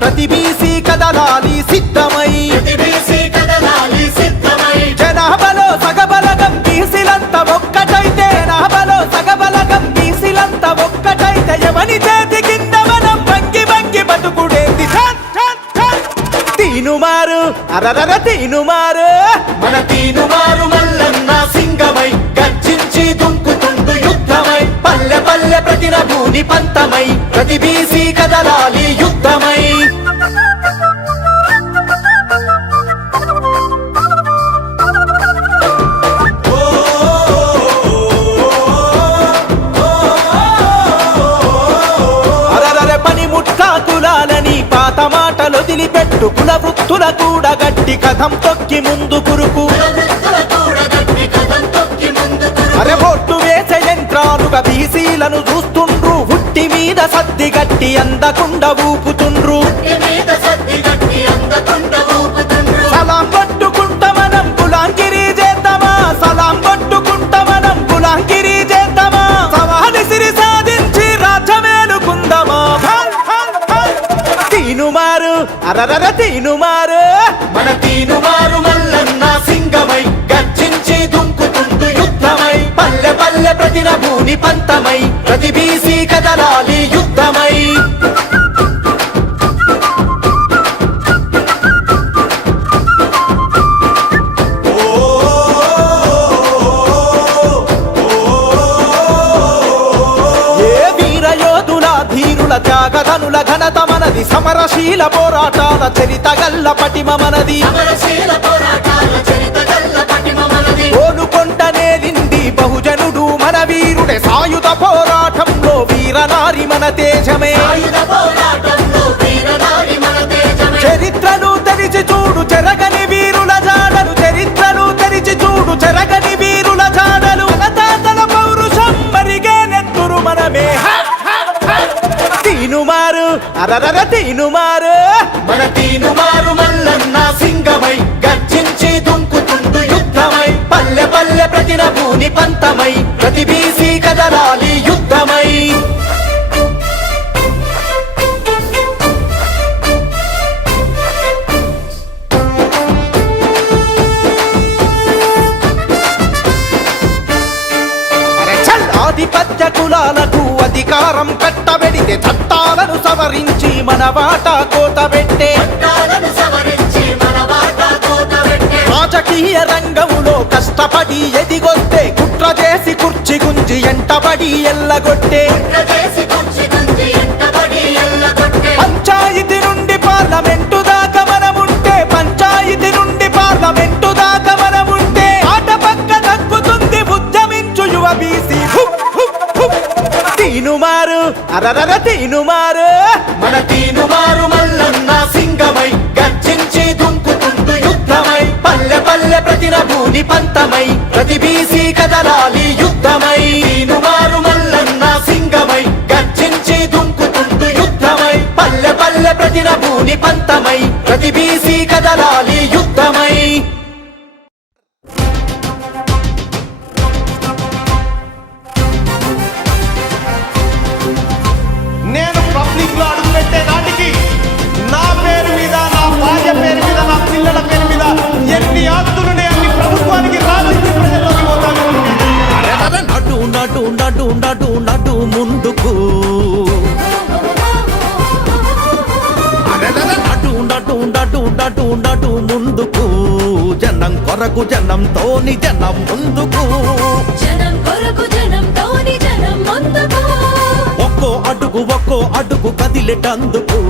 ప్రతి బీసీ కదలాలి సిద్ధమై జనాభాలో సగబలగం బీసీలంతా ఒక్కటైతే నాభలో సగబలగం బీసీలంతా ఒక్కటైతే ఎవని చేతి కింద మనం వంగి వంగి బతుకుడేంది తీనుమారు అరరర తీనుమారు మన తీనుమారు మల్లన్న సింగమై గర్జించి దుంకుతుండు యుద్ధమై పల్లె పల్లె ప్రతిన భూని పంతమై ప్రతి బీసీ కదలాలి యుద్ధమై పాత మాటలు వదిలిపెట్టు కుల వృత్తుల కూడా గట్టి కథం తొక్కి ముందు కురుకు అరే బొట్టు వేసే యంత్రాలుగా బీసీలను చూస్తుండ్రు హుట్టి మీద సద్ది గట్టి అందకుండా ఊపుతుండ్రు సలాం కొట్టుకుంట మనం గులాంగిరి చేద్దామా సలాం కొట్టుకుంట మనం గులాంగిరి చేద్దామా సవాలి సిరి సాధించి రాజ్యమేలుకుందామా తీనుమారు అరరర తీనుమారు మన తీనుమారు మల్లన్న సింగమై గర్జించి దుంకుతుండు యుద్ధమై పల్లె పల్లె ప్రతిన భూని పంతమై ప్రతి బీసీ కదలాలి యుద్ధమై త్యాగధనుల ఘనత మనది సమరశీల పోరాటాల చరిత గల్ల పటిమ మనది ఓలుకొంటనేలింది బహుజనుడు మన వీరుడే సాయుధ పోరాటంలో వీరనారి మన తేజమే చరిత్రను తెరిచి చూడు చెరగని వీరుల జాడలు చరిత్రను తెరిచి చూడు చెరగని వీరుల జాడలు తాతల పౌరుషం మరిగే నెత్తురు మనమే తీనుమారు అరరర తీనుమారు మన తీనుమారు మల్లన్న సింగమై గర్జించి దుంకుతుండు యుద్ధమై పల్లె పల్లె ప్రతిన భూని పంతమై ప్రతి బీసీ కదలాలి యుద్ధమై ఆధిపత్య కులాలకు అధికారం కట్టబెడితే చట్టాలను సవరించి మన వాటా కోతబెట్టే రాజకీయ రంగంలో కష్టపడి ఎదిగొస్తే కుట్ర చేసి కుర్చీ గుంజి ఎంటబడి ఎల్లగొట్టే పంచాయతీ నుండి పార్లమెంటు దాకా మనముంటే పంచాయతీ నుండి పార్లమెంటు దాకా మనముంటే ఆట పక్క దక్కుతుంది ఉద్యమించు యువ బీసీ తీనుమారు అరరర తీనుమారు మన తీనుమారు మల్లన్న సింగమై గర్జించి దుంకుతుండు యుద్ధమై పల్లె పల్లె ప్రతిన భూని పంతమై ప్రతి బీసీ కదలాలి యుద్ధమై తీనుమారు మల్లన్న సింగమై గర్జించి దుంకుతుండు యుద్ధమై పల్లె పల్లె ప్రతిన భూని పంతమై ప్రతి బీసీ కదలాలి యుద్ధమై ఎన్ని ఆస్తులునే అన్ని ప్రభుత్వానికి రాజకీయ ప్రజల్లోకి పోతాను నడు నడు నడు నడు నడు ముందుకు నడు నడు నడు నడు నడు ముందుకు జనం కొరకు జనంతోని జనం ముందుకు ఒక్కో అడుగు కదిలేటందుకు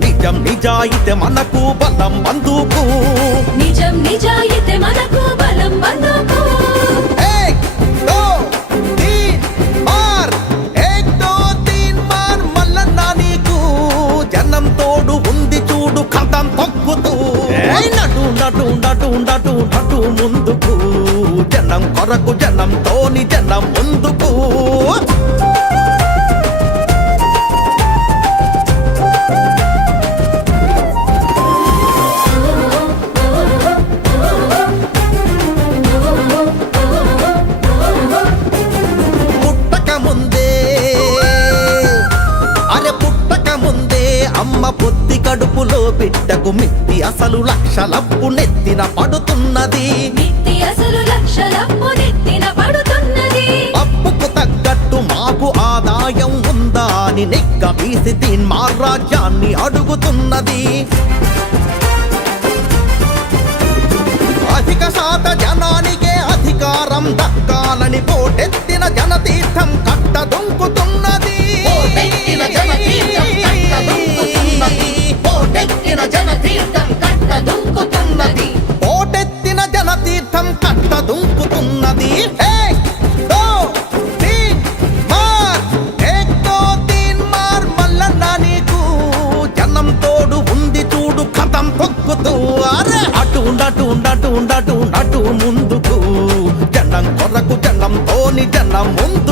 నిజం నిజాయితే మనకు బలం బందుకు నిజం నిజాయితే మనకు బలం బందుకు జనం తోడు ఉంది చూడు కథం తొక్కుతూ నడు నడు నడు నడు నడు ముందుకు జనం కొరకు జనంతోని జనం ముందుకు ఓటుకు మిత్తి అసలు లక్షలప్పు నెత్తిన పడుతున్నది మిత్తి అసలు లక్షలప్పు నెత్తిన పడుతున్నది అప్పుకు తగ్గట్టు మాకు ఆదాయం ఉందా అని నిగ్గదీసి తీన్మార్ రాజ్యాన్ని అడుగుతున్నది అధిక శాత జనానికే అధికారం దక్కాలని పోటెత్తిన జనతీర్థం కట్టదొంకుతున్నది పోటెత్తిన జనతీర్థం కట్టదొంకుతున్నది. పోటెత్తిన జనతీర్థం కట్టదొంకుతున్నది. పోటెత్తిన జనతీర్థం కట్టదుంకుతున్నది ఏక్ దో తీన్ మార్ ఏక్ దో తీన్ మార్ మల్లన్న నీకు జనం తోడు ఉంది చూడు కథం తొక్కుతూ అరే అటు ఉండటు ఉండటు ఉండటు ఉండటు ముందుకు జనం కొరకు జనంతోని జనం ముందు